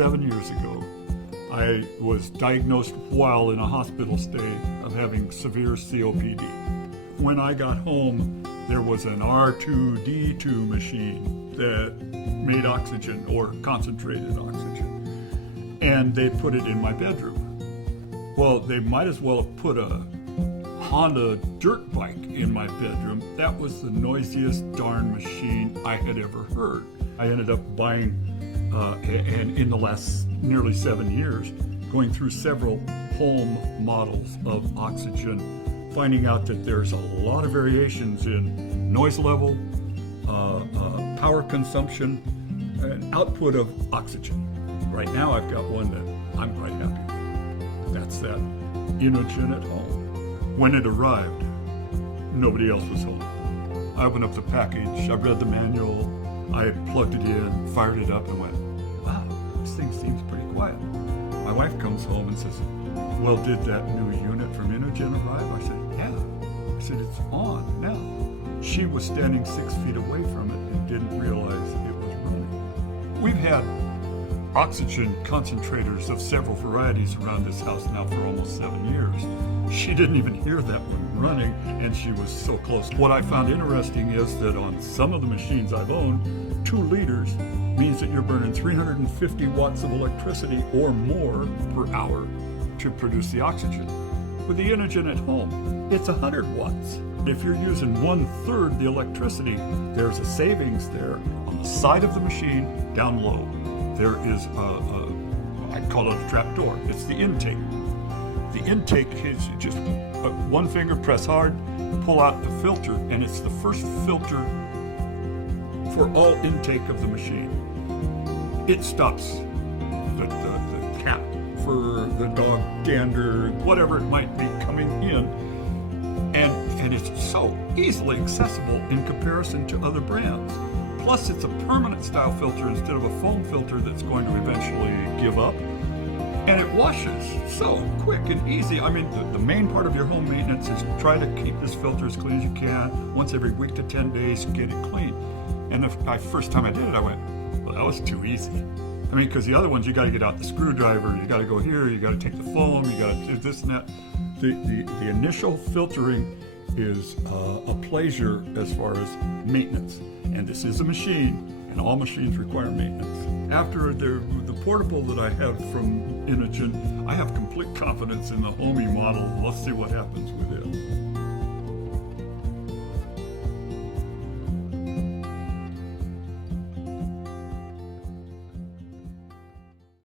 7 years ago, I was diagnosed while in a hospital stay of having severe COPD. When I got home, there was an R2D2 machine that made oxygen or concentrated oxygen, and they put it in my bedroom. Well, they might as well have put a Honda dirt bike in my bedroom. That was the noisiest darn machine I had ever heard. I ended up buying, and in the last nearly 7 years, going through several home models of oxygen, finding out that there's a lot of variations in noise level, power consumption, and output of oxygen. Right now I've got one that I'm quite happy with. That's that Inogen at home. When it arrived, nobody else was home. I opened up the package, I read the manual, I plugged it in, fired it up, and went, wow, this thing seems pretty quiet. My wife comes home and says, well, did that new unit from Inogen arrive? I said, yeah. I said, it's on now. She was standing 6 feet away from it and didn't realize it was running. We've had oxygen concentrators of several varieties around this house now for almost 7 years. She didn't even hear that one running, and she was so close. What I found interesting is that on some of the machines I've owned, 2 liters means that you're burning 350 watts of electricity or more per hour to produce the oxygen. With the Inogen at home, it's 100 watts. If you're using 1/3 the electricity, there's a savings there on the side of the machine down low. There is I'd call it a trap door. It's the intake. The intake is just one finger, press hard, pull out the filter, and it's the first filter for all intake of the machine. It stops the cat, fur, the dog dander, whatever it might be coming in, and it's so easily accessible in comparison to other brands. Plus, it's a permanent style filter instead of a foam filter that's going to eventually give up. And it washes so quick and easy. I mean, the main part of your home maintenance is try to keep this filter as clean as you can. Once every week to 10 days, get it clean. And the first time I did it, I went, well, that was too easy. I mean, because the other ones, you got to get out the screwdriver, you got to go here, you got to take the foam, you got to do this and that. The initial filtering is a pleasure as far as maintenance. And this is a machine, and all machines require maintenance. After the portable that I have from Inogen, I have complete confidence in the Homey model. Let's see what happens with it.